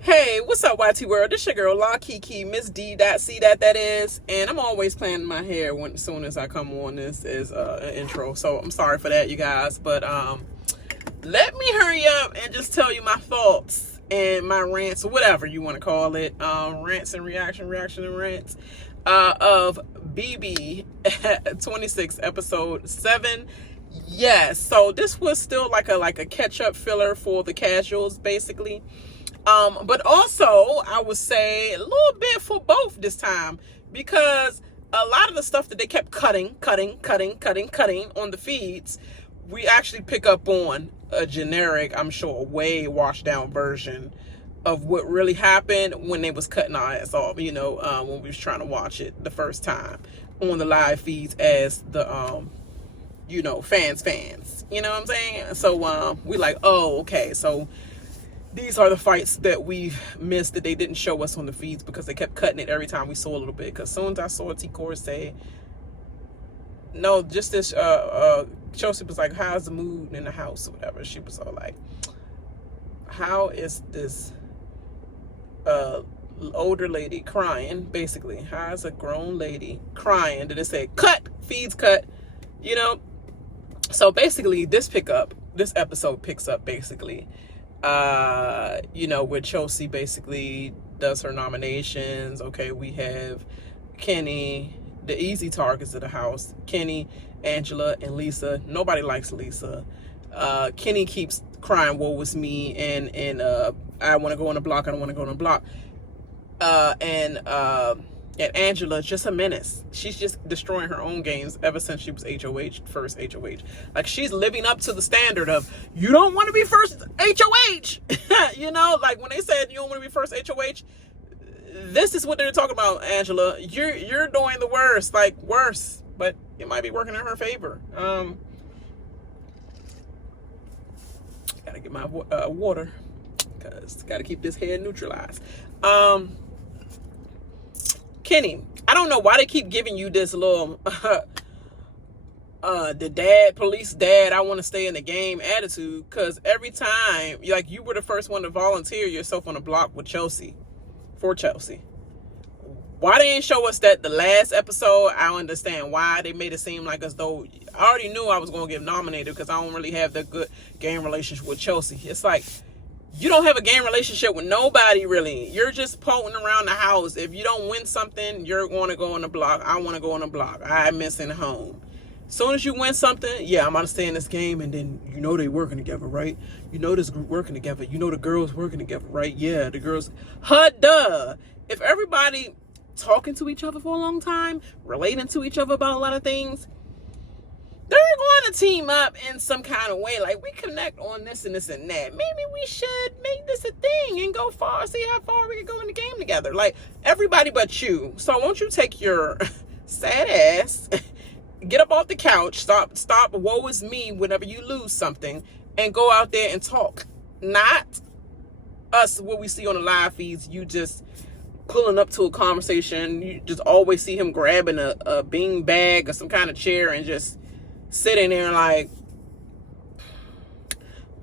Hey, what's up, YT World? This your girl, La Kiki, Miss D.C. that is. And I'm always planning my hair as soon as I come on this as an intro. So I'm sorry for that, you guys. But let me hurry up and just tell you my thoughts and my rants, or whatever you want to call it. Rants and reaction and rants of BB 26, episode 7. Yes, so this was still like a catch-up filler for the casuals, basically. But also, I would say a little bit for both this time, because a lot of the stuff that they kept cutting on the feeds, we actually pick up on a generic, I'm sure, way washed down version of what really happened when they was cutting our ass off, when we was trying to watch it the first time on the live feeds as the, fans, you know what I'm saying? So, we like, oh, okay, so these are the fights that we've missed that they didn't show us on the feeds because they kept cutting it every time we saw a little bit. Because as soon as I saw T-Core say, no, just this, Chelsea was like, how's the mood in the house or whatever. She was all like, how is this older lady crying, basically? How's a grown lady crying? Then it said, cut, feeds cut, So basically, this episode picks up, basically, where Chelsea basically does her nominations. Okay, we have Kenny, the easy targets of the house, Kenny, Angela, and Lisa. Nobody likes Lisa. Kenny keeps crying, woe is me, and I want to go on the block, I don't want to go on the block. And Angela's just a menace. She's just destroying her own games ever since she was first HOH. Like, she's living up to the standard of, you don't want to be first HOH. Like when they said you don't want to be first HOH, this is what they're talking about, Angela. You're doing the worst, like worse, but it might be working in her favor. Gotta get my water, because gotta keep this hair neutralized. Kenny, I don't know why they keep giving you this little the police dad, I want to stay in the game attitude, because every time, like, you were the first one to volunteer yourself on the block with Chelsea, for Chelsea. Why they didn't show us that the last episode? I don't understand why they made it seem like as though I already knew I was going to get nominated, because I don't really have that good game relationship with Chelsea. It's like, you don't have a game relationship with nobody, really. You're just poking around the house. If you don't win something, you're going to go on the block. I want to go on the block. I'm missing home. As soon as you win something, yeah, I'm going to stay in this game. And then, they working together, right? This group working together. The girls working together, right? Yeah, the girls. Duh. If everybody talking to each other for a long time, relating to each other about a lot of things, they're going to team up in some kind of way. Like, we connect on this and this and that. Maybe we should make this a thing and go far, see how far we can go in the game together. Like, everybody but you. So won't you take your sad ass, get up off the couch, stop woe is me whenever you lose something, and go out there and talk. Not us, what we see on the live feeds, you just pulling up to a conversation. You just always see him grabbing a bean bag or some kind of chair and just sitting there like,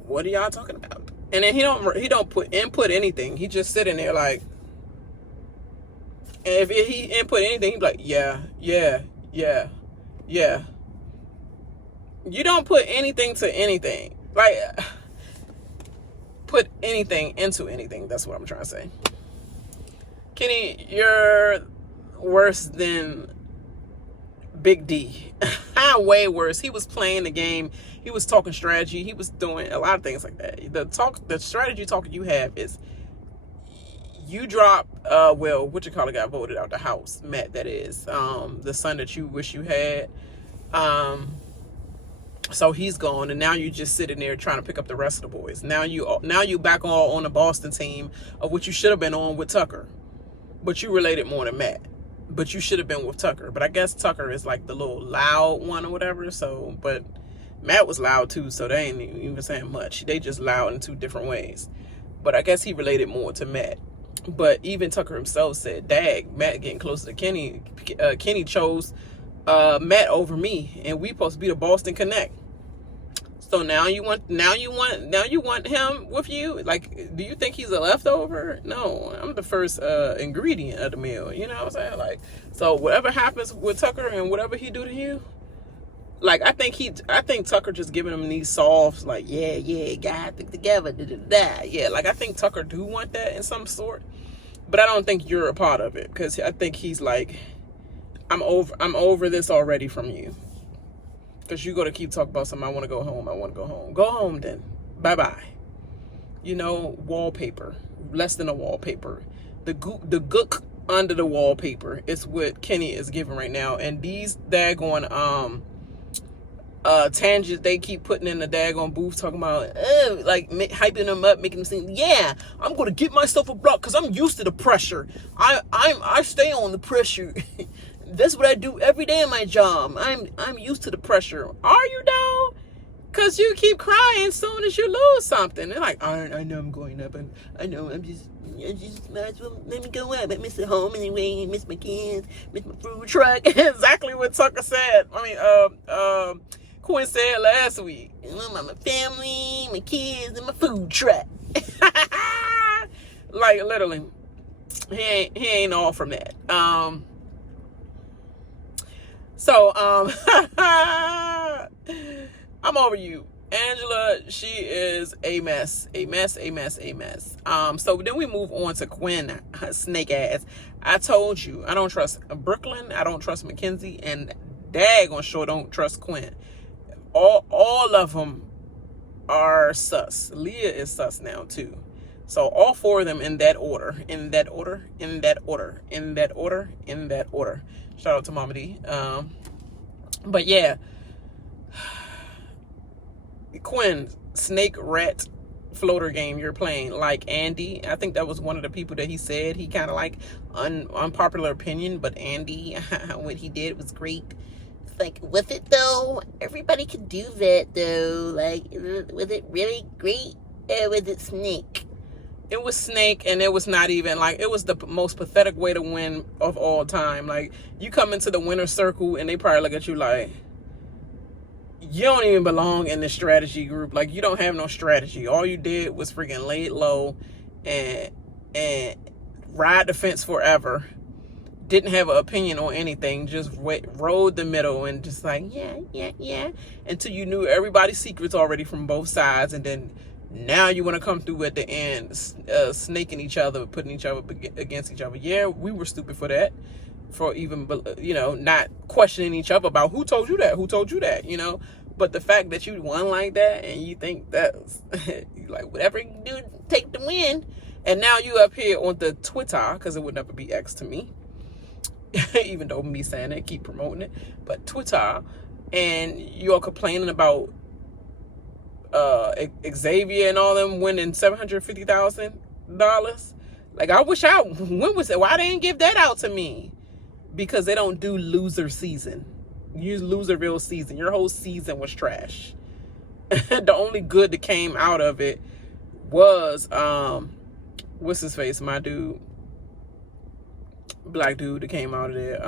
what are y'all talking about? And then he don't put input anything. He just sitting there like, and if he input anything, he's like, yeah. You don't put anything to anything. Like, put anything into anything. That's what I'm trying to say. Kenny, you're worse than Big D. Way worse. He was playing the game. He was talking strategy. He was doing a lot of things like that. The strategy talk you have is, you drop, got voted out the house, Matt, that is, the son that you wish you had. So he's gone, and now you just sitting there trying to pick up the rest of the boys. Now you back all on the Boston team of what you should have been on with Tucker, but you related more to Matt. But you should have been with Tucker. But I guess Tucker is like the little loud one or whatever. So, but Matt was loud too, so they ain't even saying much. They just loud in two different ways. But I guess he related more to Matt. But even Tucker himself said, dag, Matt getting closer to Kenny. Kenny chose Matt over me, and we supposed to be the Boston Connect. So now you want him with you? Like, do you think he's a leftover? No, I'm the first ingredient of the meal. You know what I'm saying? Like, so whatever happens with Tucker and whatever he do to you, like, I think Tucker just giving him these softs, like, yeah, guys, stick together, yeah. Like, I think Tucker do want that in some sort, but I don't think you're a part of it, because I think he's like, I'm over this already from you. Because you go to keep talking about something. I want to go home. Go home then. Bye-bye. You know, wallpaper. Less than a wallpaper. The gook under the wallpaper is what Kenny is giving right now. And these daggone tangents they keep putting in the daggone booth, talking about, like, hyping them up, making them seem, yeah, I'm going to get myself a block because I'm used to the pressure. I stay on the pressure. That's what I do every day in my job. I'm used to the pressure. Are you though? Cause you keep crying as soon as you lose something. They're like, I know I'm going up, and I know I just might as well let me go up. I miss it home anyway. I miss my kids, miss my food truck. Exactly what Tucker said. Quinn said last week. My family, my kids, and my food truck. Like, literally, he ain't all from that. So, I'm over you. Angela, she is a mess. So then we move on to Quinn, snake ass. I told you, I don't trust Brooklyn. I don't trust Mackenzie, and daggone sure don't trust Quinn. All of them are sus. Leah is sus now too. So all four of them in that order. Shout out to Mama D. But yeah, Quinn, snake rat floater game you're playing, like Andy. I think that was one of the people that he said he kind of like, unpopular opinion, but Andy, what he did was great. It's like, was it though? Everybody could do that though. Like, was it really great? Or was it snake? It was snake, and it was not even, like, it was the most pathetic way to win of all time. Like, you come into the winner's circle, and they probably look at you like, you don't even belong in the strategy group. Like, you don't have no strategy. All you did was freaking lay it low and ride the fence forever. Didn't have an opinion on anything. Just rode the middle and just like, yeah. Until you knew everybody's secrets already from both sides, and then now you want to come through at the end, snaking each other, putting each other against each other. Yeah, we were stupid for that. For even, not questioning each other about who told you that, But the fact that you won like that, and you think that's, like, whatever you do, take the win. And now you up here on the Twitter, because it would never be X to me. Even though me saying it, keep promoting it. But Twitter, and you're complaining about Xavier and all them winning $750,000. Like, I wish when was it? Why they didn't give that out to me? Because they don't do loser season. Use Loserville season. Your whole season was trash. The only good that came out of it was what's his face? My dude, black dude that came out of there.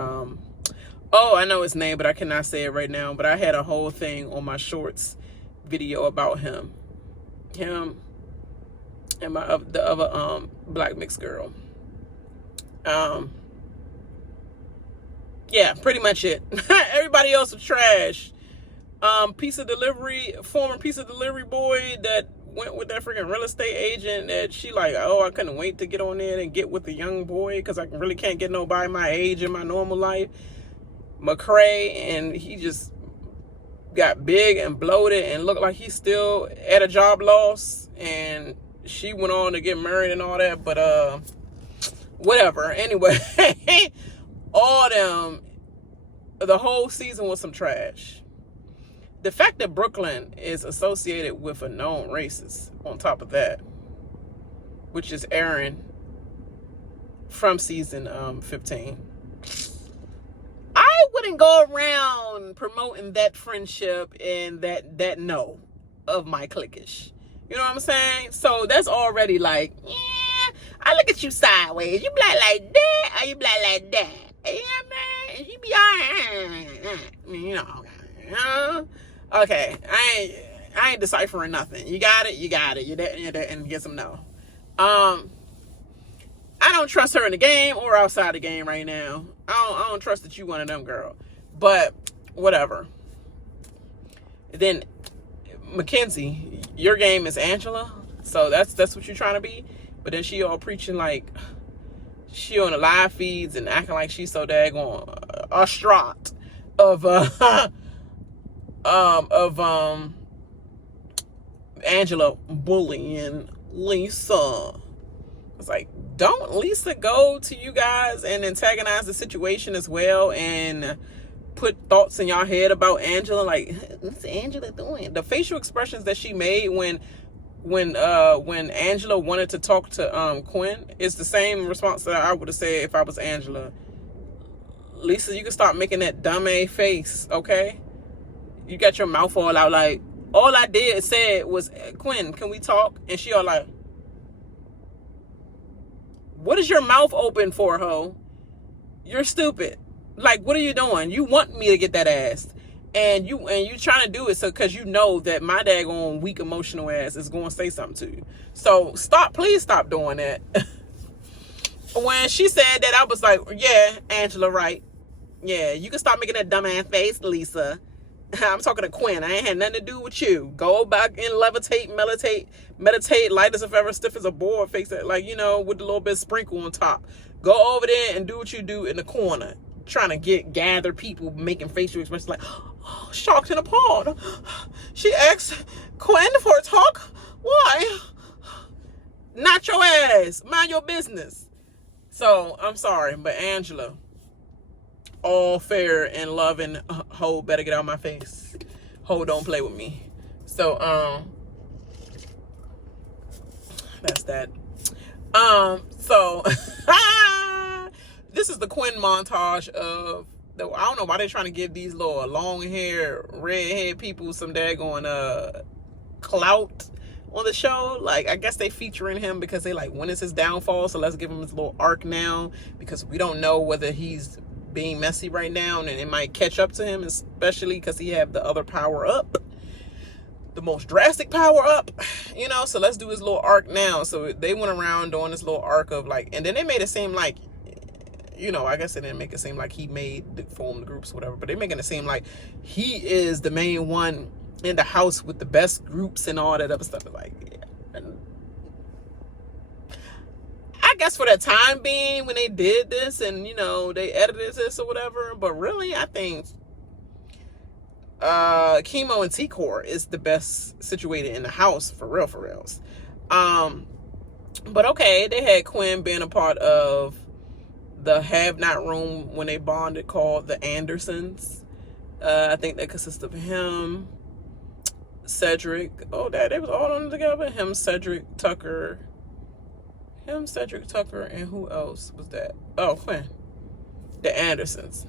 Oh, I know his name, but I cannot say it right now. But I had a whole thing on my shorts video about him and the other black mixed girl. Yeah, pretty much it. Everybody else was trash. Former pizza delivery boy that went with that freaking real estate agent that she like, oh, I couldn't wait to get on there and get with the young boy because I really can't get nobody my age in my normal life. McCray, and he just got big and bloated and looked like he's still at a job loss, and she went on to get married and all that, but whatever. Anyway, all them, the whole season was some trash. The fact that Brooklyn is associated with a known racist on top of that, which is Aaron from season 15. I wouldn't go around promoting that friendship and that no of my cliquish. You know what I'm saying? So that's already like, yeah, I look at you sideways. You black like that, or you black like that? Yeah, man. You be all right. Okay. I ain't deciphering nothing. You got it. You're there, and get some no. I don't trust her in the game or outside the game right now. I don't trust that you one of them, girl. But whatever. Then Mackenzie, your game is Angela, so that's what you're trying to be. But then she all preaching like she on the live feeds and acting like she's so daggone distraught of Angela bullying Lisa. It's like, don't Lisa go to you guys and antagonize the situation as well and put thoughts in y'all head about Angela? Like, what's Angela doing? The facial expressions that she made when Angela wanted to talk to Quinn is the same response that I would have said if I was Angela. Lisa, you can stop making that dumb ass face, okay? You got your mouth all out like, all I said was, Quinn, can we talk? And she all like, what is your mouth open for, ho? You're stupid. Like, what are you doing? You want me to get that ass. And you trying to do it so because you know that my daggone weak emotional ass is going to say something to you. So please stop doing that. When she said that, I was like, yeah, Angela, right. Yeah, you can stop making that dumb ass face, Lisa. I'm talking to Quinn. I ain't had nothing to do with you. Go back and levitate, meditate, light as a feather, stiff as a board, fix it, like, you know, with a little bit of sprinkle on top. Go over there and do what you do in the corner, trying to gather people making facial expressions like, oh, shocked and appalled. She asked Quinn for a talk. Why? Not your ass. Mind your business. So I'm sorry, but Angela, all fair and loving, ho, better get out of my face. Ho, don't play with me. So that's that. So this is the Quinn montage of the, I don't know why they're trying to give these little long hair, red haired people some daggone clout on the show. Like, I guess they featuring him because they like, when is his downfall? So let's give him his little arc now, because we don't know whether he's being messy right now and it might catch up to him, especially because he have the other power up, the most drastic power up, you know. So let's do his little arc now. So they went around doing this little arc of like, and then they made it seem like, you know, I guess they didn't make it seem like he formed the groups or whatever, but they're making it seem like he is the main one in the house with the best groups and all that other stuff. Like, yeah. And I guess for that time being when they did this and, you know, they edited this or whatever, but really I think Chemo and T-Core is the best situated in the house for reals. But okay, they had Quinn being a part of the have not room when they bonded called the Andersons. I think that consists of him, Cedric. Oh, they was all on them together. Him, Cedric, Tucker, and who else was that? Oh, Quinn. The Andersons.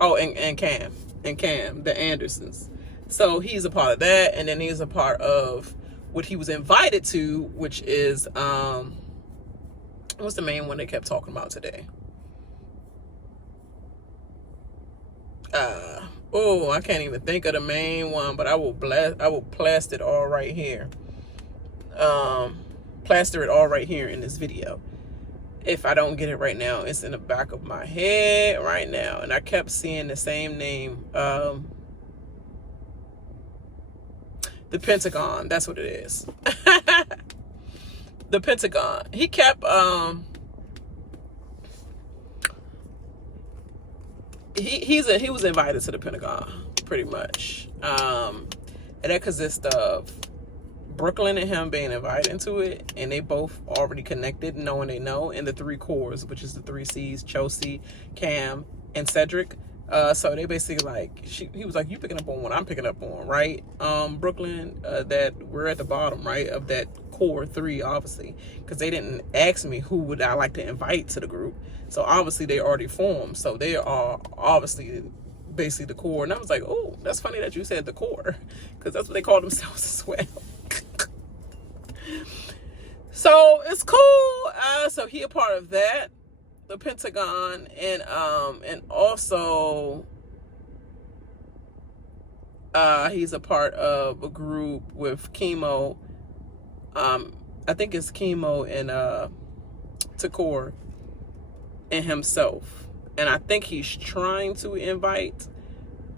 Oh, and Cam, the Andersons. So he's a part of that, and then he's a part of what he was invited to, which is what's the main one they kept talking about today? Oh, I can't even think of the main one, but I will plaster it all right here. Plaster it all right here in this video. If I don't get it right now, it's in the back of my head right now, and I kept seeing the same name. The Pentagon, that's what it is. The Pentagon. He kept he was invited to the Pentagon pretty much. And that consists of Brooklyn and him being invited into it, and they both already connected, knowing they know, and the three cores, which is the three C's, Chelsea, Cam, and Cedric. So they basically like, he was like, you picking up on what I'm picking up on, right? Brooklyn, that we're at the bottom, right, of that core three, obviously, because they didn't ask me who would I like to invite to the group. So obviously they already formed. So they are obviously basically the core. And I was like, oh, that's funny that you said the core, because that's what they call themselves as well. So it's cool. So he a part of that, the Pentagon, and also He's a part of a group with Chemo. I think it's Chemo and Takor and himself. And I think he's trying to invite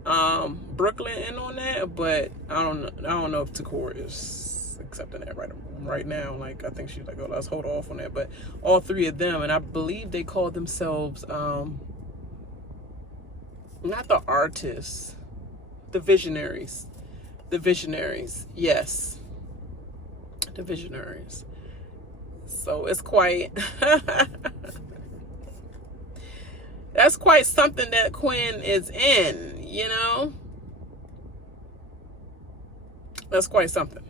Brooklyn in on that, but I don't know if Takor is accepting that right now. Like, I think she's like, oh, let's hold off on that. But all three of them, and I believe they call themselves not the artists, the visionaries. Yes, the visionaries. So it's quite that's quite something that Quinn is in, you know. That's quite something.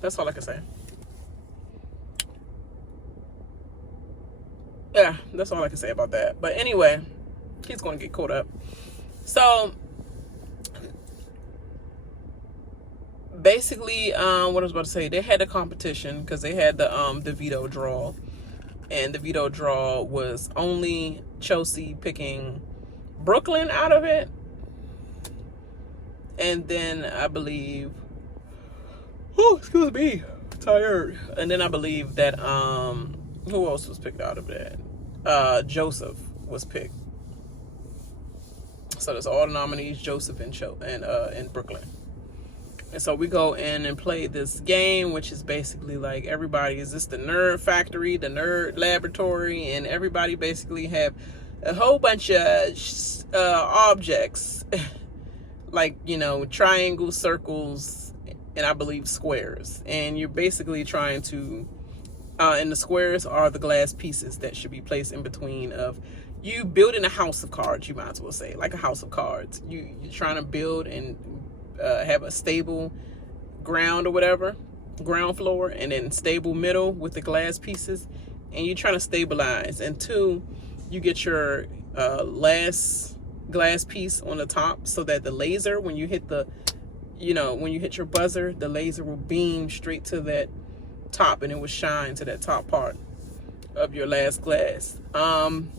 That's all I can say. Yeah, that's all I can say about that. But anyway, he's going to get caught up. So basically, what I was about to say, they had a competition because they had the veto draw, and the veto draw was only Chelsea picking Brooklyn out of it, and then I believe, excuse me, tired. And then I believe that who else was picked out of that? Joseph was picked. So that's all the nominees, Joseph and Brooklyn. And so we go in and play this game, which is basically like everybody is this the nerd factory, the nerd laboratory, and everybody basically have a whole bunch of objects, like, you know, triangles, circles, and I believe squares. And you're basically trying to, and the squares are the glass pieces that should be placed in between of you building a house of cards, you might as well say, like a house of cards. You're trying to build and have a stable ground or whatever, ground floor, and then stable middle with the glass pieces, and you're trying to stabilize. And two, you get your last glass piece on the top so that the laser, when you hit the, you know, when you hit your buzzer, the laser will beam straight to that top and it will shine to that top part of your last glass. I'm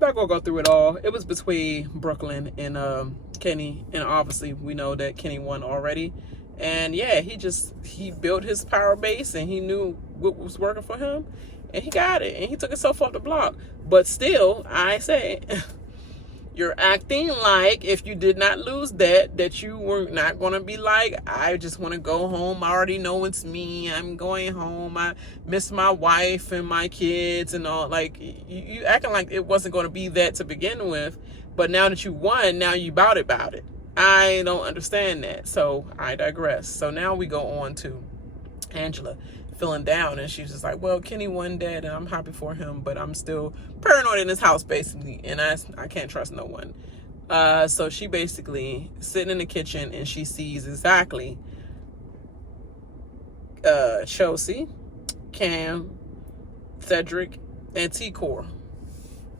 not gonna go through it all. It was between Brooklyn and Kenny, and obviously we know that Kenny won already. And yeah, he built his power base and he knew what was working for him, and he got it, and he took himself off the block. But still, I say, you're acting like if you did not lose that you were not going to be like, I just want to go home. I already know it's me. I'm going home. I miss my wife and my kids and all. Like, you acting like it wasn't going to be that to begin with. But now that you won, now you about it. I don't understand that. So I digress. So now we go on to Angela feeling down, and she's just like, well, Kenny won that and I'm happy for him, but I'm still paranoid in this house basically, and I can't trust no one. So she basically sitting in the kitchen and she sees exactly Chelsea, Cam, Cedric, and T-Core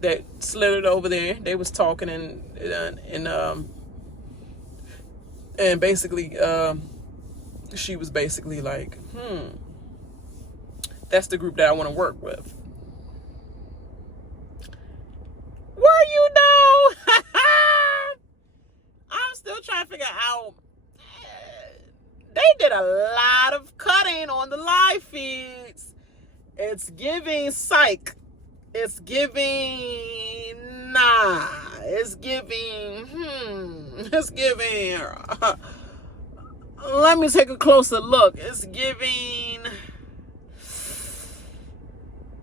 that slithered over there. They was talking and basically she was basically like, that's the group that I want to work with. Where you know? I'm still trying to figure out. They did a lot of cutting on the live feeds. It's giving psych. It's giving nah. It's giving It's giving. Let me take a closer look. It's giving.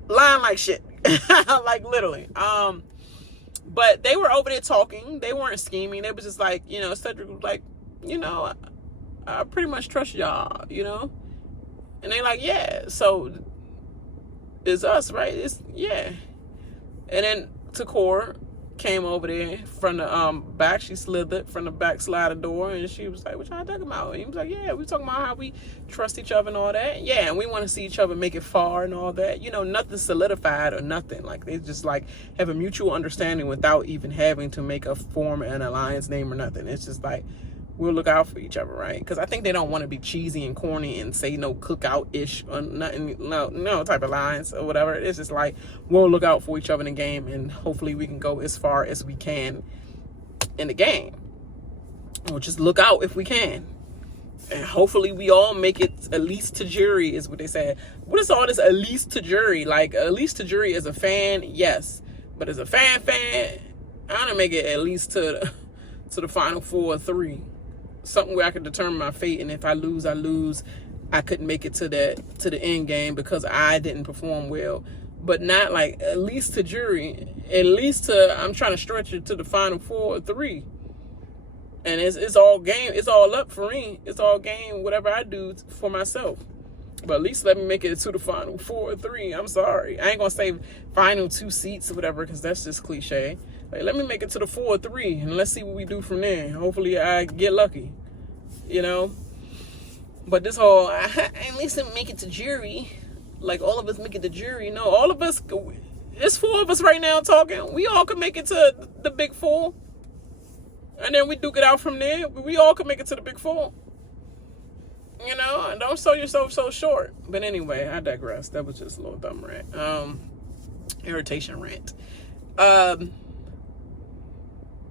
Lying like shit. Like literally. But they were over there talking. They weren't scheming. They was just like, you know, Cedric was like, you know, I pretty much trust y'all, you know? And they like, yeah, so it's us, right? It's yeah. And then Takor came over there from the back. She slithered from the back sliding door, and she was like, what y'all talking about? And he was like, yeah, we talking about how we trust each other and all that. Yeah, and we want to see each other make it far and all that. You know, nothing solidified or nothing. Like, they just like have a mutual understanding without even having to make a form an alliance name or nothing. It's just like, we'll look out for each other, right? Because I think they don't want to be cheesy and corny and say no cookout-ish or nothing, no type of lines or whatever. It's just like, we'll look out for each other in the game, and hopefully we can go as far as we can in the game. We'll just look out if we can. And hopefully we all make it at least to jury, is what they said. What is all this at least to jury? Like, at least to jury as a fan, yes. But as a fan, I want to make it at least to the final 4 or 3. Something where I can determine my fate, and if I lose, I lose. I couldn't make it to the end game because I didn't perform well. But not like at least to jury. At least to, I'm trying to stretch it to the final 4 or 3. And it's all game. It's all up for me. It's all game, whatever I do for myself. But at least let me make it to the final 4 or 3. I'm sorry. I ain't going to say final 2 seats or whatever, because that's just cliche. Like, let me make it to the 4 or 3, and let's see what we do from there. Hopefully I get lucky, you know? But this whole, at least I make it to jury. Like, all of us make it to jury. No, all of us, it's 4 of us right now talking. We all could make it to the big 4. And then we duke it out from there. We all could make it to the big 4. You know, and don't sell yourself so short. But anyway, I digress. That was just a little dumb rant. Irritation rant.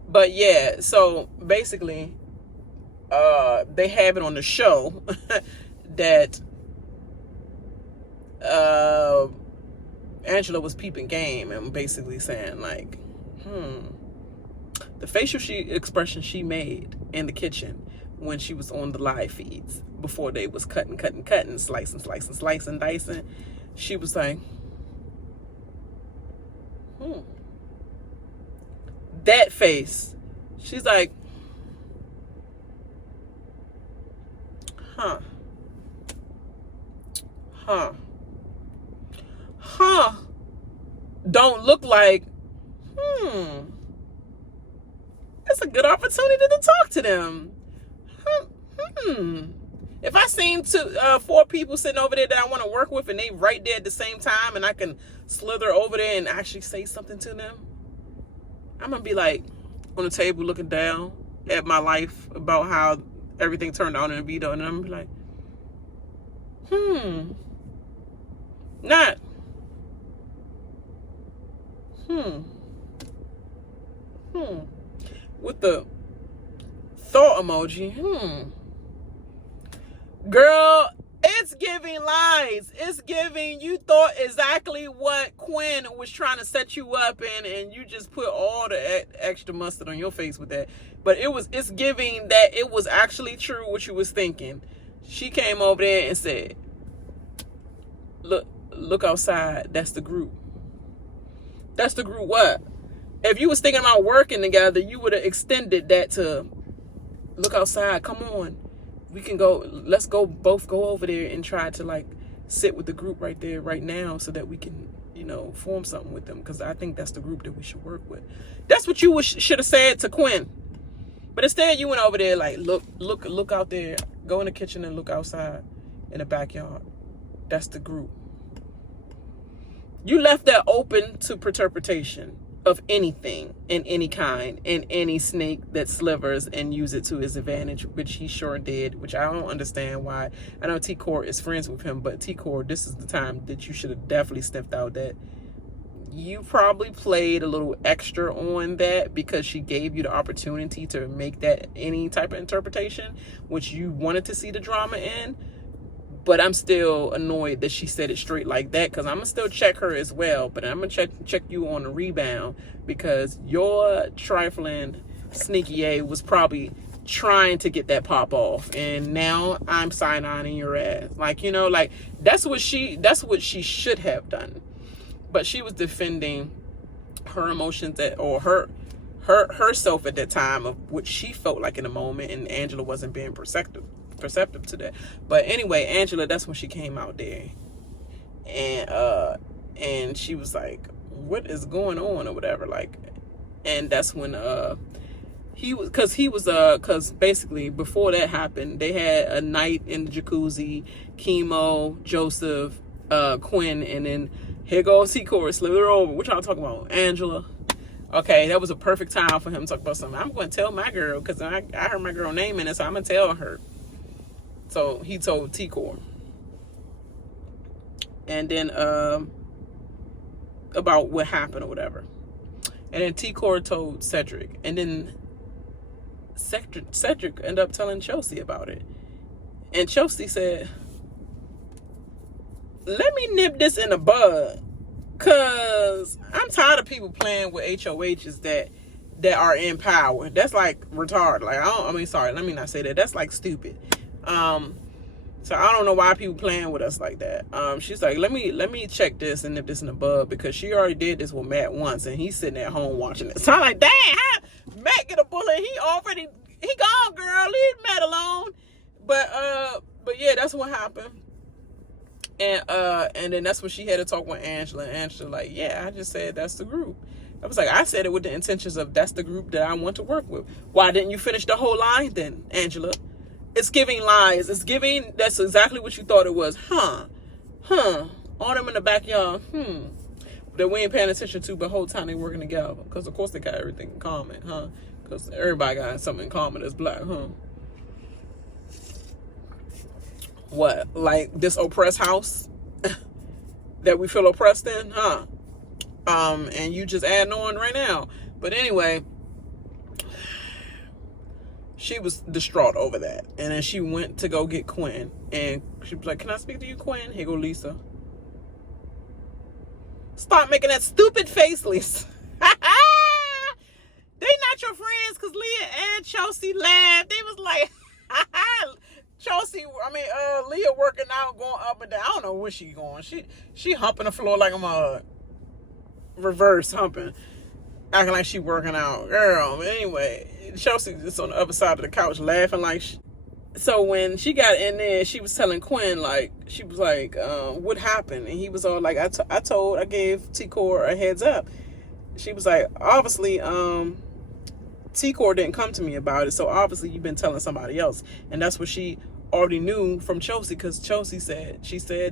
But yeah, so basically, they have it on the show that Angela was peeping game and basically saying like, the facial expression she made in the kitchen when she was on the live feeds before they was cutting, slicing, dicing, she was like, that face. She's like, don't look like, it's a good opportunity to talk to them. If I seen 4 people sitting over there that I want to work with and they right there at the same time and I can slither over there and actually say something to them, I'm going to be like on the table looking down at my life about how everything turned out in Veto, and I'm like, not, with the thought emoji, girl, it's giving lies. It's giving, you thought exactly what Quinn was trying to set you up in, and you just put all the extra mustard on your face with that. But it's giving that it was actually true what you was thinking. She came over there and said, look outside. That's the group. That's the group what? If you was thinking about working together, you would have extended that to look outside. Come on. We can go, let's go, both go over there and try to like sit with the group right there, right now, so that we can, you know, form something with them. Because I think that's the group that we should work with. That's what you should have said to Quinn. But instead you went over there like, look out there, go in the kitchen and look outside in the backyard. That's the group. You left that open to interpretation of anything in any kind, and any snake that slivers and use it to his advantage, which he sure did, which I don't understand why. I know T-Core is friends with him, but T-Core, this is the time that you should have definitely sniffed out that you probably played a little extra on that because she gave you the opportunity to make that any type of interpretation, which you wanted to see the drama in. But I'm still annoyed that she said it straight like that, because I'm going to still check her as well. But I'm going to check you on the rebound, because your trifling sneaky A was probably trying to get that pop off. And now I'm side-eyeing your ass. Like, you know, like that's what she should have done. But she was defending her emotions or herself at that time of what she felt like in the moment. And Angela wasn't being perceptive to that. But anyway, Angela, that's when she came out there, and she was like, what is going on or whatever, like, and that's when because basically before that happened, they had a night in the jacuzzi, Chemo, Joseph, Quinn, and then here goes T-Core, slither over. What y'all talking about? Angela. Okay, that was a perfect time for him to talk about something. I'm going to tell my girl, because I heard my girl name in it, so I'm going to tell her. So he told T-Core. And then about what happened or whatever. And then T-Core told Cedric. And then Cedric ended up telling Chelsea about it. And Chelsea said, let me nip this in the bud. Because I'm tired of people playing with HOHs that are in power. That's like retarded. Like, let me not say that. That's like stupid. So I don't know why people playing with us like that. She's like, let me check this and nip this in the bud, because she already did this with Matt once, and he's sitting at home watching it. So I'm like, dang, how Matt get a bullet? He gone, girl. Leave Matt alone. But yeah, that's what happened. And then that's when she had to talk with Angela. And Angela like, yeah, I just said that's the group. I was like, I said it with the intentions of that's the group that I want to work with. Why didn't you finish the whole line then, Angela? It's giving lies. It's giving, that's exactly what you thought it was. Huh. All them in the backyard. That we ain't paying attention to, but the whole time they working together. Because, of course, they got everything in common, huh? Because everybody got something in common that's black, huh? What? Like this oppressed house that we feel oppressed in, huh? And you just adding on right now. But anyway, she was distraught over that. And then she went to go get Quinn. And she was like, can I speak to you, Quinn? Here go Lisa. Stop making that stupid face, Lisa. They not your friends, because Leah and Chelsea laughed. They was like, Leah working out, going up and down. I don't know where she going. She humping the floor like I'm a reverse humping, acting like she working out, girl. But anyway, Chelsea just on the other side of the couch laughing like. So when she got in there, she was telling Quinn, like, she was like, what happened? And he was all like, I gave T-Core a heads up. She was like, obviously, T-Core didn't come to me about it, so obviously you've been telling somebody else. And that's what she already knew from Chelsea, because Chelsea said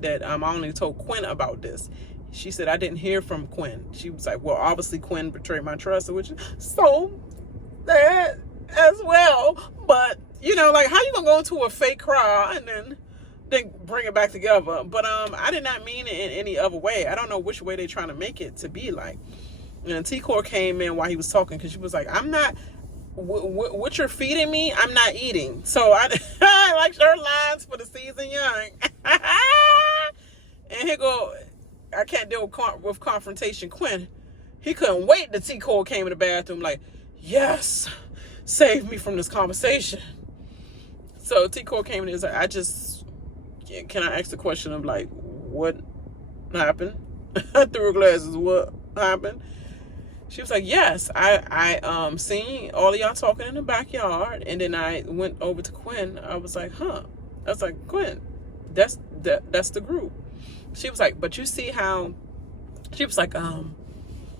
that I only told Quinn about this. She said, I didn't hear from Quinn. She was like, well, obviously Quinn betrayed my trust, which is so that as well. But, you know, like, how you gonna go into a fake cry and then bring it back together? But I did not mean it in any other way. I don't know which way they're trying to make it to be like. And T-Core came in while he was talking, because she was like, I'm not, what you're feeding me, I'm not eating. So I like her lines for the season young. And here go, I can't deal with confrontation. Quinn, he couldn't wait till T-Core came in the bathroom like, yes, save me from this conversation. So T-Core came in and was like, can I ask the question of like, what happened? Through her glasses, what happened? She was like, yes, I seen all of y'all talking in the backyard, and then I went over to Quinn. I was like, huh? I was like, Quinn, that's the group. She was like, but you see how, she was like,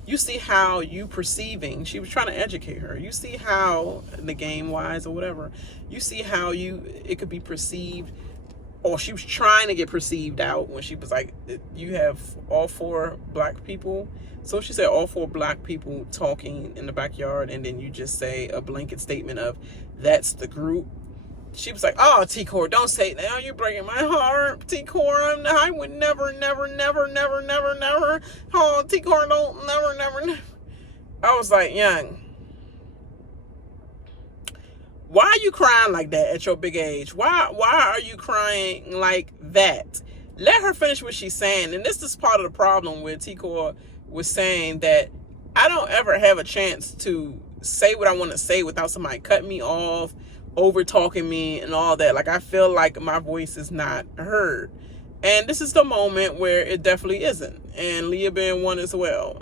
you see how you perceiving, she was trying to educate her. You see how, the game wise or whatever, you see how it could be perceived, or she was trying to get perceived out when she was like, you have all 4 black people. So she said all 4 black people talking in the backyard, and then you just say a blanket statement of, that's the group. She was like, oh, T-Core, don't say it now. You're breaking my heart, T-Core. I would never. Oh, T-Core, don't, never. I was like, young, why are you crying like that at your big age? Why are you crying like that? Let her finish what she's saying. And this is part of the problem where T-Core was saying that I don't ever have a chance to say what I want to say without somebody cutting me off, over talking me and all that. Like, I feel like my voice is not heard. And this is the moment where it definitely isn't. And Leah being one as well.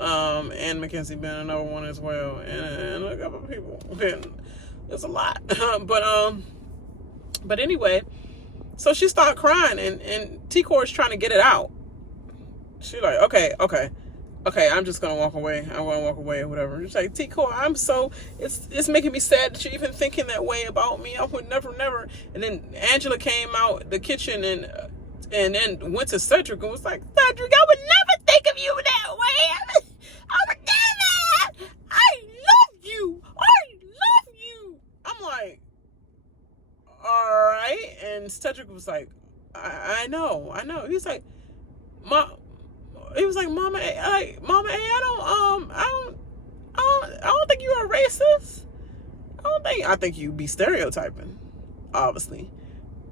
And Mackenzie being another one as well. And a couple of people. It's a lot. But anyway, so she started crying, and T-Core is trying to get it out. She's like, okay, I'm just gonna walk away. I'm gonna walk away or whatever. It's like, T-Core, it's making me sad that you're even thinking that way about me. I would never. And then Angela came out the kitchen and then went to Cedric and was like, Cedric, I would never think of you that way. I would never. I love you. I'm like, all right. And Cedric was like, I know. He's like, Mama A, I don't think you're a racist. I think you be stereotyping, obviously,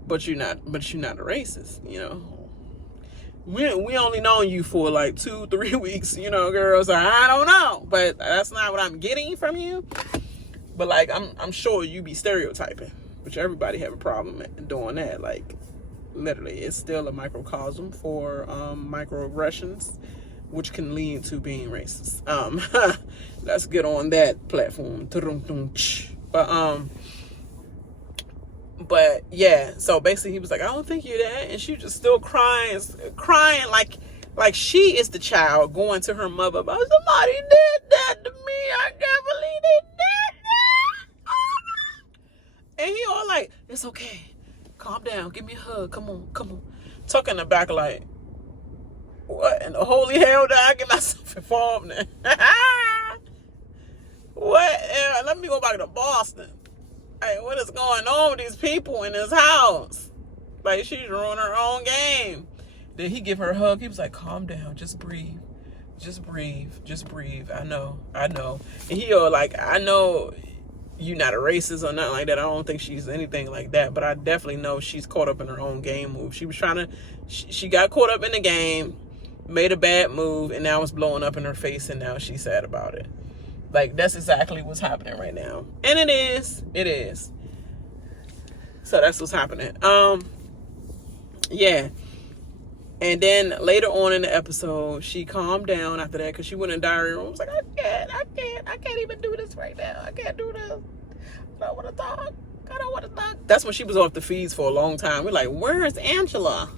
but you're not a racist, you know. We only known you for like 2-3 weeks, you know, girl. So I don't know, but that's not what I'm getting from you. But like, I'm sure you be stereotyping, which everybody have a problem doing that. Like, literally, it's still a microcosm for microaggressions, which can lead to being racist. Let's get on that platform. But yeah, so basically he was like, I don't think you're that, and she was just still crying like she is the child going to her mother about, somebody did that to me, I can't believe they did that. And he all like, it's okay, calm down, give me a hug, come on. Tuck in the back like, what in the holy hell did I get myself involved in? What? Let me go back to Boston. Hey, what is going on with these people in this house? Like, she's ruining her own game. Then he give her a hug. He was like, calm down, just breathe. I know. And he like, I know you're not a racist or nothing like that. I don't think she's anything like that, but I definitely know she's caught up in her own game move. She was she got caught up in the game, made a bad move, and now it's blowing up in her face, and now she's sad about it. Like, that's exactly what's happening right now. And it is. So that's what's happening. Yeah. And then later on in the episode, she calmed down after that, because she went in the diary room. I was like, I can't even do this right now. I can't do this. I don't want to talk. That's when she was off the feeds for a long time. We're like, where's Angela?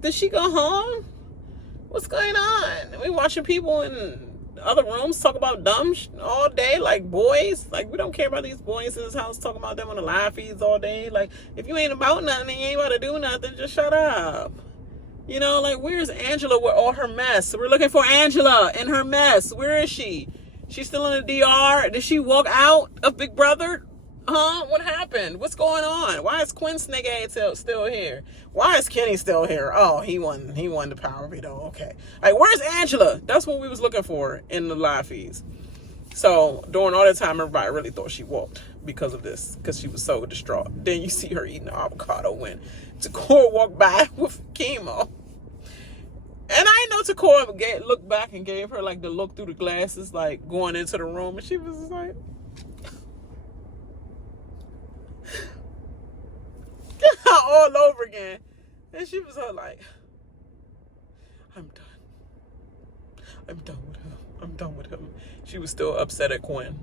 Did she go home? What's going on? We watching people in other rooms talk about dumb all day, like boys. Like, we don't care about these boys in this house talking about them on the live feeds all day. Like, if you ain't about nothing and you ain't about to do nothing, just shut up. You know, like, where's Angela with all her mess? We're looking for Angela in her mess. Where is she? She's still in the DR? Did she walk out of Big Brother? Huh? What happened? What's going on? Why is Quinn Snake still here? Why is Kenny still here? Oh, he won the power veto. Okay. Like, where's Angela? That's what we was looking for in the live feeds. So during all that time, everybody really thought she walked because of this, because she was so distraught. Then you see her eating the avocado when Takora walked by with chemo. And I know Takora looked back and gave her like the look through the glasses, like going into the room, and she was just like, all over again. And she was like, I'm done with him. She was still upset at Quinn.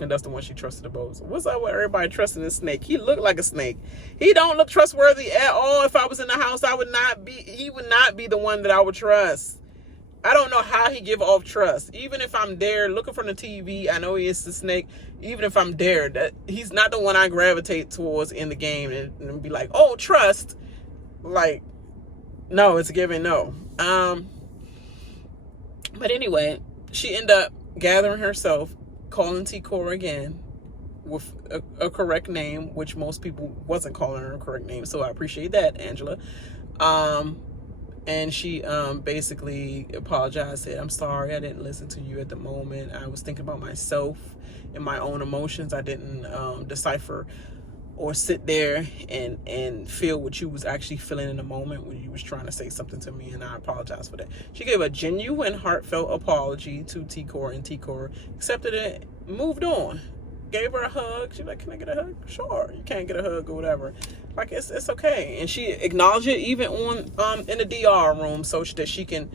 And that's the one she trusted the most. What's up with everybody trusting this snake? He looked like a snake. He don't look trustworthy at all. If I was in the house, he would not be the one that I would trust. I don't know how he give off trust. Even if I'm there looking from the TV, I know he is the snake. Even if I'm there, he's not the one I gravitate towards in the game and be like, oh, trust. Like, no, it's a given no. But anyway, she ended up gathering herself, calling T-Core again with a correct name, which most people wasn't calling her a correct name. So I appreciate that, Angela. And she basically apologized, said, I'm sorry, I didn't listen to you at the moment. I was thinking about myself and my own emotions. I didn't decipher or sit there and feel what you was actually feeling in the moment when you was trying to say something to me, and I apologize for that. She gave a genuine, heartfelt apology to T-Core, and T-Core accepted it, moved on. Gave her a hug. She's like, can I get a hug? Sure. You can't get a hug or whatever. Like, it's okay. And she acknowledged it even on in the DR room so that she can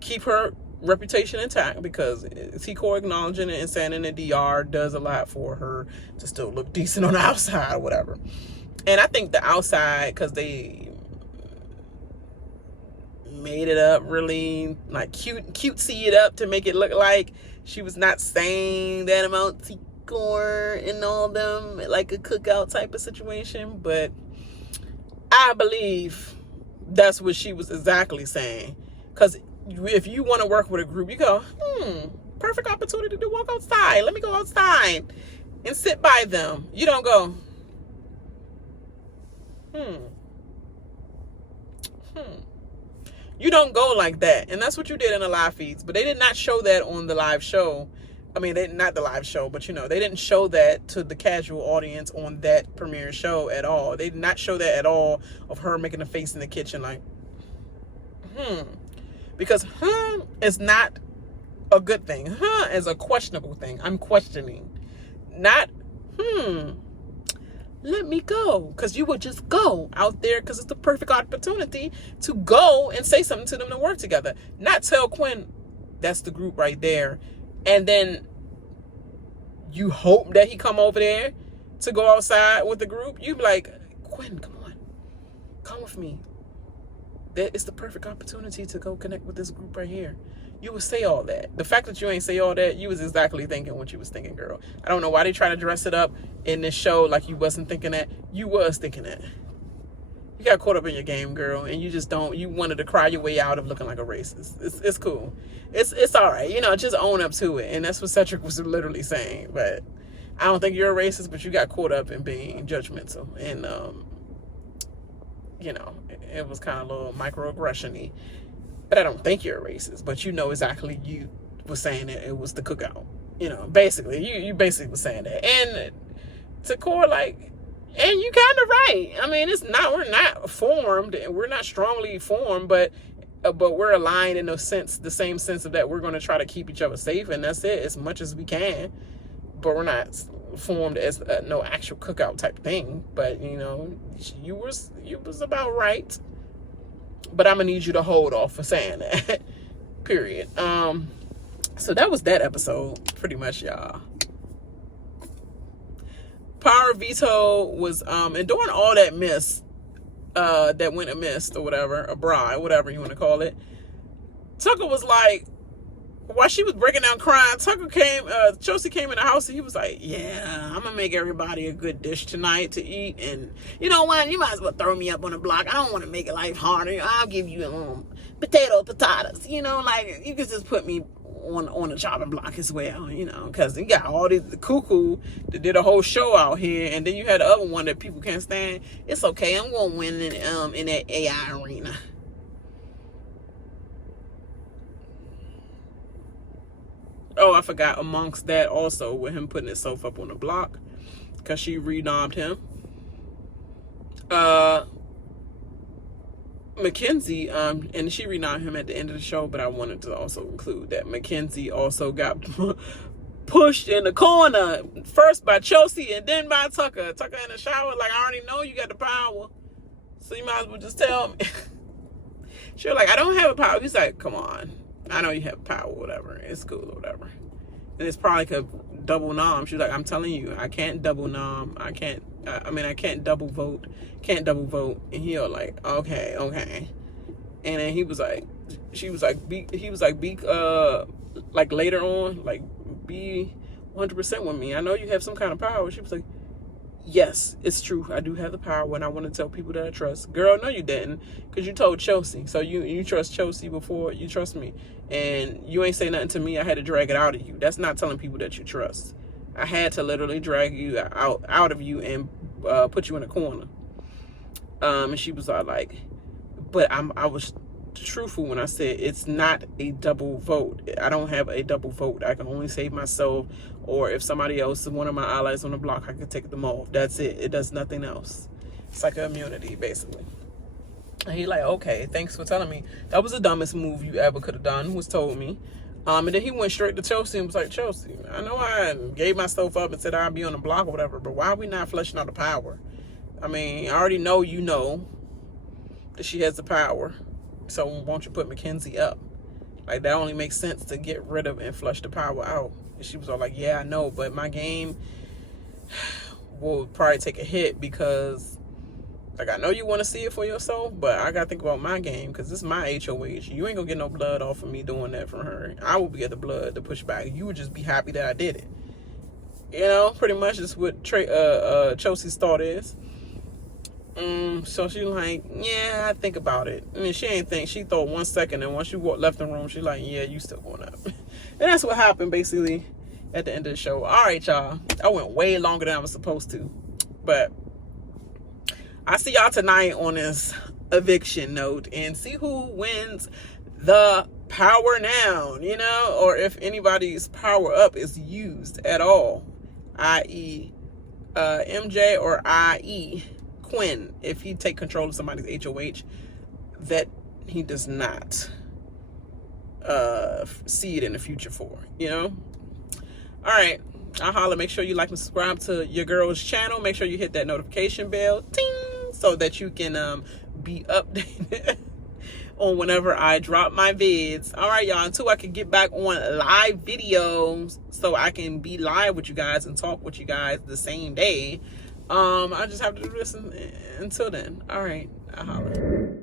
keep her reputation intact, because T-Core acknowledging it and saying in the DR does a lot for her to still look decent on the outside or whatever. And I think the outside, because they made it up really like cutesy it up to make it look like she was not saying that amount T-Core and all them like a cookout type of situation, but I believe that's what she was exactly saying. Because if you want to work with a group, you go, perfect opportunity to walk outside. Let me go outside and sit by them. You don't go, You don't go like that. And that's what you did in the live feeds. But they did not show that on the live show I mean, not the live show, but you know, they didn't show that to the casual audience on that premiere show at all. They did not show that at all, of her making a face in the kitchen like, because is not a good thing. Is a questionable thing. I'm questioning, not let me go, because you would just go out there because it's the perfect opportunity to go and say something to them to work together, not tell Quinn that's the group right there, and then you hope that he come over there to go outside with the group. You be like, Quinn, come on, come with me. That is the perfect opportunity to go connect with this group right here. You would say all that. The fact that you ain't say all that, you was exactly thinking what you was thinking, girl. I don't know why they try to dress it up in this show like you wasn't thinking that. You was thinking that. You got caught up in your game, girl, and you just don't. You wanted to cry your way out of looking like a racist. It's cool. It's all right. You know, just own up to it. And that's what Cedric was literally saying. But I don't think you're a racist, but you got caught up in being judgmental. And, you know, it was kind of a little microaggression-y. But I don't think you're a racist. But you know exactly, you was saying that it was the cookout. You know, basically. You basically was saying that. And to core, like... And you kind of right. I mean, we're not formed, and we're not strongly formed, but we're aligned in the same sense of that we're going to try to keep each other safe, and that's it, as much as we can. But we're not formed as no actual cookout type thing. But you know, you was about right. But I'm gonna need you to hold off for saying that. Period. So that was that episode, pretty much, y'all. Power Veto was and during all that that went amiss or whatever, abroad, whatever you want to call it, Tucker was like, while she was breaking down crying, Chelsea came in the house and he was like, yeah, I'm gonna make everybody a good dish tonight to eat, and you know what, you might as well throw me up on the block. I don't want to make it life harder. I'll give you potatoes, you know, like you could just put me on the chopping block as well, you know, because you got all these cuckoo that did a whole show out here, and then you had the other one that people can't stand. It's okay, I'm gonna win in that AI arena. Oh, I forgot, amongst that also, with him putting himself up on the block because she renobbed him. Mackenzie, and she renowned him at the end of the show, but I wanted to also include that Mackenzie also got pushed in the corner, first by Chelsea and then by Tucker. Tucker in the shower, like, I already know you got the power, so you might as well just tell me. She was like, I don't have a power. He's like, come on, I know you have power, whatever, it's cool or whatever. And it's probably like a double nom. She's like, I'm telling you, I can't double nom. I can't double vote. Can't double vote. And he was like, okay. And then he was like, like later on, like, be 100% with me. I know you have some kind of power. She was like, yes, it's true. I do have the power, and I want to tell people that I trust. Girl, no, you didn't, because you told Chelsea. So you trust Chelsea before you trust me. And you ain't say nothing to me. I had to drag it out of you. That's not telling people that you trust. I had to literally drag you out of you and put you in a corner. And she was all like, but I was truthful when I said it's not a double vote. I don't have a double vote. I can only save myself, or if somebody else, one of my allies on the block, I can take them off. That's it. It does nothing else. It's like an immunity, basically. And he like, okay, thanks for telling me. That was the dumbest move you ever could have done, was told me. And then he went straight to Chelsea and was like, Chelsea, I know I gave myself up and said I'd be on the block or whatever, but why are we not fleshing out the power? I mean, I already know you know that she has the power. So won't you put Mackenzie up? Like, that only makes sense to get rid of and flush the power out. And she was all like, yeah, I know, but my game will probably take a hit because, like, I know you want to see it for yourself, but I got to think about my game because this is my HOH. You ain't going to get no blood off of me doing that from her. I will get the blood to push back. You would just be happy that I did it. You know, pretty much that's what Chelsea's thought is. So she like, yeah, I think about it. I mean, she ain't think. She thought 1 second, and once she left the room, she like, yeah, you still going up. And that's what happened, basically, at the end of the show. All right, y'all. I went way longer than I was supposed to. But I see y'all tonight on this eviction note and see who wins the power down, you know, or if anybody's power up is used at all, i.e. MJ or i.e. Quinn, if he take control of somebody's HOH that he does not see it in the future for, you know. All right, I'll holla. Make sure you like and subscribe to your girl's channel. Make sure you hit that notification bell, ting, so that you can be updated on whenever I drop my vids. All right, y'all, until I can get back on live videos so I can be live with you guys and talk with you guys the same day. I just have to do this until then. All right, I'll holler.